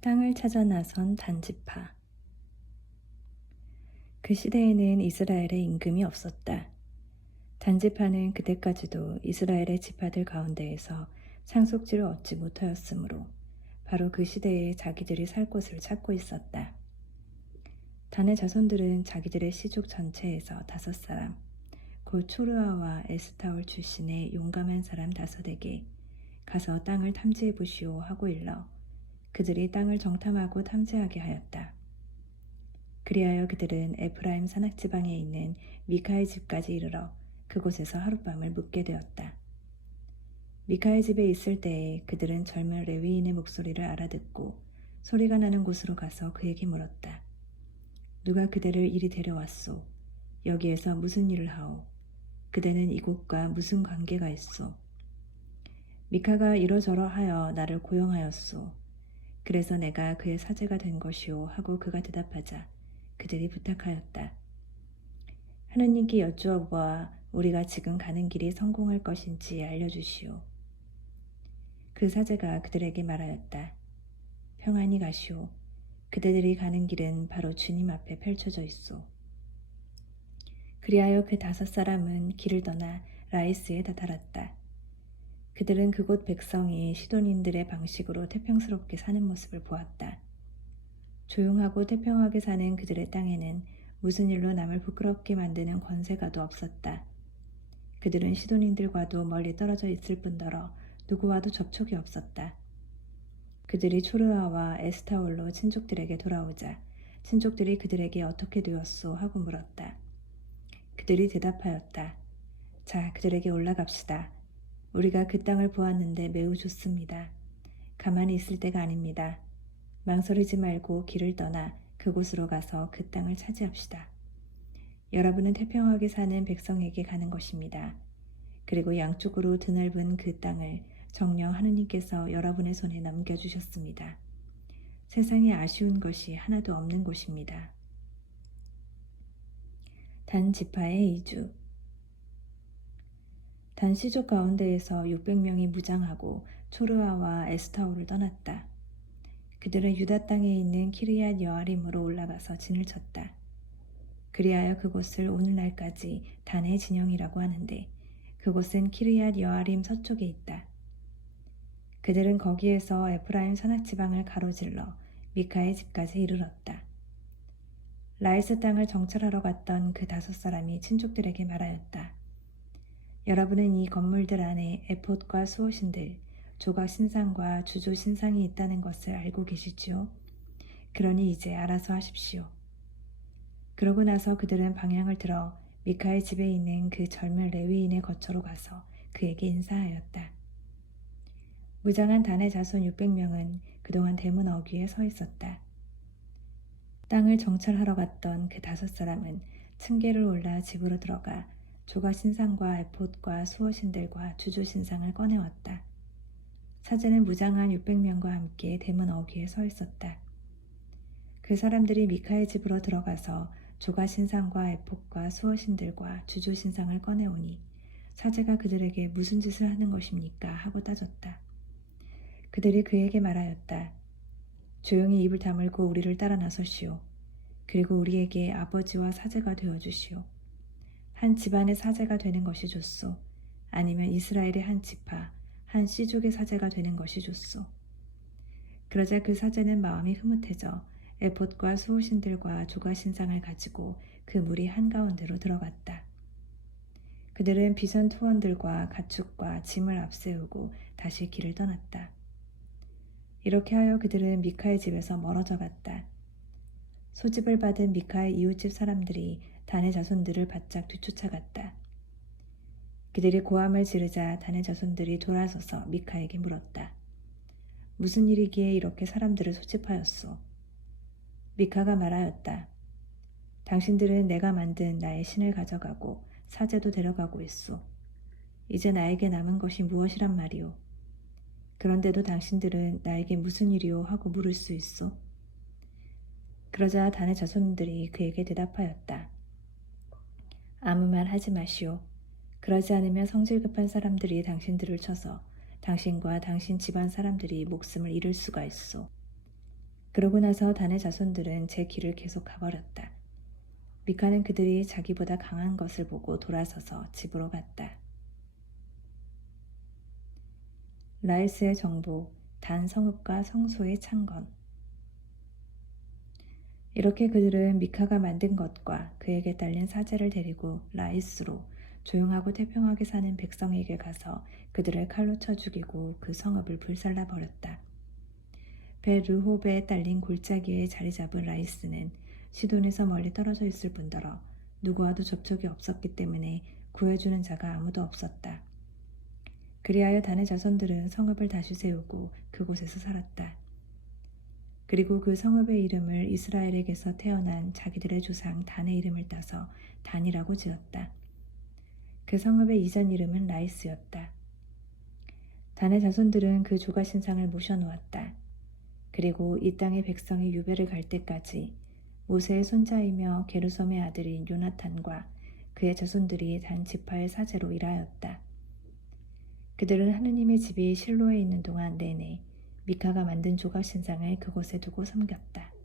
땅을 찾아 나선 단지파. 그 시대에는 이스라엘에 임금이 없었다. 단지파는 그때까지도 이스라엘의 지파들 가운데에서 상속지를 얻지 못하였으므로 바로 그 시대에 자기들이 살 곳을 찾고 있었다. 단의 자손들은 자기들의 시족 전체에서 다섯 사람, 곧 초르아와 에스타올 출신의 용감한 사람 다섯에게 가서 땅을 탐지해 보시오 하고 일러 그들이 땅을 정탐하고 탐지하게 하였다. 그리하여 그들은 에프라임 산악 지방에 있는 미카의 집까지 이르러 그곳에서 하룻밤을 묵게 되었다. 미카의 집에 있을 때에 그들은 젊은 레위인의 목소리를 알아듣고 소리가 나는 곳으로 가서 그에게 물었다. 누가 그대를 이리 데려왔소? 여기에서 무슨 일을 하오? 그대는 이곳과 무슨 관계가 있소? 미카가 이러저러 하여 나를 고용하였소. 그래서 내가 그의 사제가 된 것이오 하고 그가 대답하자 그들이 부탁하였다. 하느님께 여쭈어 보아 우리가 지금 가는 길이 성공할 것인지 알려주시오. 그 사제가 그들에게 말하였다. 평안히 가시오. 그대들이 가는 길은 바로 주님 앞에 펼쳐져 있소. 그리하여 그 다섯 사람은 길을 떠나 라이스에 다다랐다. 그들은 그곳 백성이 시돈인들의 방식으로 태평스럽게 사는 모습을 보았다. 조용하고 태평하게 사는 그들의 땅에는 무슨 일로 남을 부끄럽게 만드는 권세가도 없었다. 그들은 시돈인들과도 멀리 떨어져 있을 뿐더러 누구와도 접촉이 없었다. 그들이 초르아와 에스타올로 친족들에게 돌아오자 친족들이 그들에게 어떻게 되었소 하고 물었다. 그들이 대답하였다. 자, 그들에게 올라갑시다. 우리가 그 땅을 보았는데 매우 좋습니다. 가만히 있을 때가 아닙니다. 망설이지 말고 길을 떠나 그곳으로 가서 그 땅을 차지합시다. 여러분은 태평하게 사는 백성에게 가는 것입니다. 그리고 양쪽으로 드넓은 그 땅을 정령 하느님께서 여러분의 손에 넘겨주셨습니다. 세상에 아쉬운 것이 하나도 없는 곳입니다. 단 지파의 이주 단 시족 가운데에서 600명이 무장하고 초르아와 에스타오를 떠났다. 그들은 유다 땅에 있는 키르앗 여아림으로 올라가서 진을 쳤다. 그리하여 그곳을 오늘날까지 단의 진영이라고 하는데 그곳은 키르앗 여아림 서쪽에 있다. 그들은 거기에서 에프라임 산악 지방을 가로질러 미카의 집까지 이르렀다. 라이스 땅을 정찰하러 갔던 그 다섯 사람이 친족들에게 말하였다. 여러분은 이 건물들 안에 에폿과 수호신들, 조각 신상과 주조 신상이 있다는 것을 알고 계시지요? 그러니 이제 알아서 하십시오. 그러고 나서 그들은 방향을 들어 미카의 집에 있는 그 젊은 레위인의 거처로 가서 그에게 인사하였다. 무장한 단의 자손 600명은 그동안 대문 어귀에 서 있었다. 땅을 정찰하러 갔던 그 다섯 사람은 층계를 올라 집으로 들어가 조가 신상과 에폿과 수호신들과 주주 신상을 꺼내왔다. 사제는 무장한 600명과 함께 대문 어귀에 서 있었다. 그 사람들이 미카의 집으로 들어가서 조가 신상과 에폿과 수호신들과 주주 신상을 꺼내오니 사제가 그들에게 무슨 짓을 하는 것입니까? 하고 따졌다. 그들이 그에게 말하였다. 조용히 입을 다물고 우리를 따라 나서시오. 그리고 우리에게 아버지와 사제가 되어 주시오. 한 집안의 사제가 되는 것이 좋소. 아니면 이스라엘의 한 지파, 한 씨족의 사제가 되는 것이 좋소. 그러자 그 사제는 마음이 흐뭇해져 에폿과 수호신들과 조가 신상을 가지고 그 무리 한가운데로 들어갔다. 그들은 비선 투원들과 가축과 짐을 앞세우고 다시 길을 떠났다. 이렇게 하여 그들은 미카의 집에서 멀어져 갔다. 소집을 받은 미카의 이웃집 사람들이 단의 자손들을 바짝 뒤쫓아갔다. 그들이 고함을 지르자 단의 자손들이 돌아서서 미카에게 물었다. 무슨 일이기에 이렇게 사람들을 소집하였소? 미카가 말하였다. 당신들은 내가 만든 나의 신을 가져가고 사제도 데려가고 있소. 이제 나에게 남은 것이 무엇이란 말이오? 그런데도 당신들은 나에게 무슨 일이오 하고 물을 수 있소? 그러자 단의 자손들이 그에게 대답하였다. 아무 말 하지 마시오. 그러지 않으면 성질 급한 사람들이 당신들을 쳐서 당신과 당신 집안 사람들이 목숨을 잃을 수가 있소. 그러고 나서 단의 자손들은 제 길을 계속 가버렸다. 미카는 그들이 자기보다 강한 것을 보고 돌아서서 집으로 갔다. 라이스의 정보, 단 성읍과 성소의 창건. 이렇게 그들은 미카가 만든 것과 그에게 딸린 사제를 데리고 라이스로 조용하고 태평하게 사는 백성에게 가서 그들을 칼로 쳐 죽이고 그 성읍을 불살라 버렸다. 배 르홉에 딸린 골짜기에 자리 잡은 라이스는 시돈에서 멀리 떨어져 있을 뿐더러 누구와도 접촉이 없었기 때문에 구해주는 자가 아무도 없었다. 그리하여 단의 자손들은 성읍을 다시 세우고 그곳에서 살았다. 그리고 그 성읍의 이름을 이스라엘에게서 태어난 자기들의 조상 단의 이름을 따서 단이라고 지었다. 그 성읍의 이전 이름은 라이스였다. 단의 자손들은 그 조가 신상을 모셔놓았다. 그리고 이 땅의 백성이 유배를 갈 때까지 모세의 손자이며 게르솜의 아들인 요나탄과 그의 자손들이 단 지파의 사제로 일하였다. 그들은 하느님의 집이 실로에 있는 동안 내내 미카가 만든 조각 신상을 그곳에 두고 섬겼다.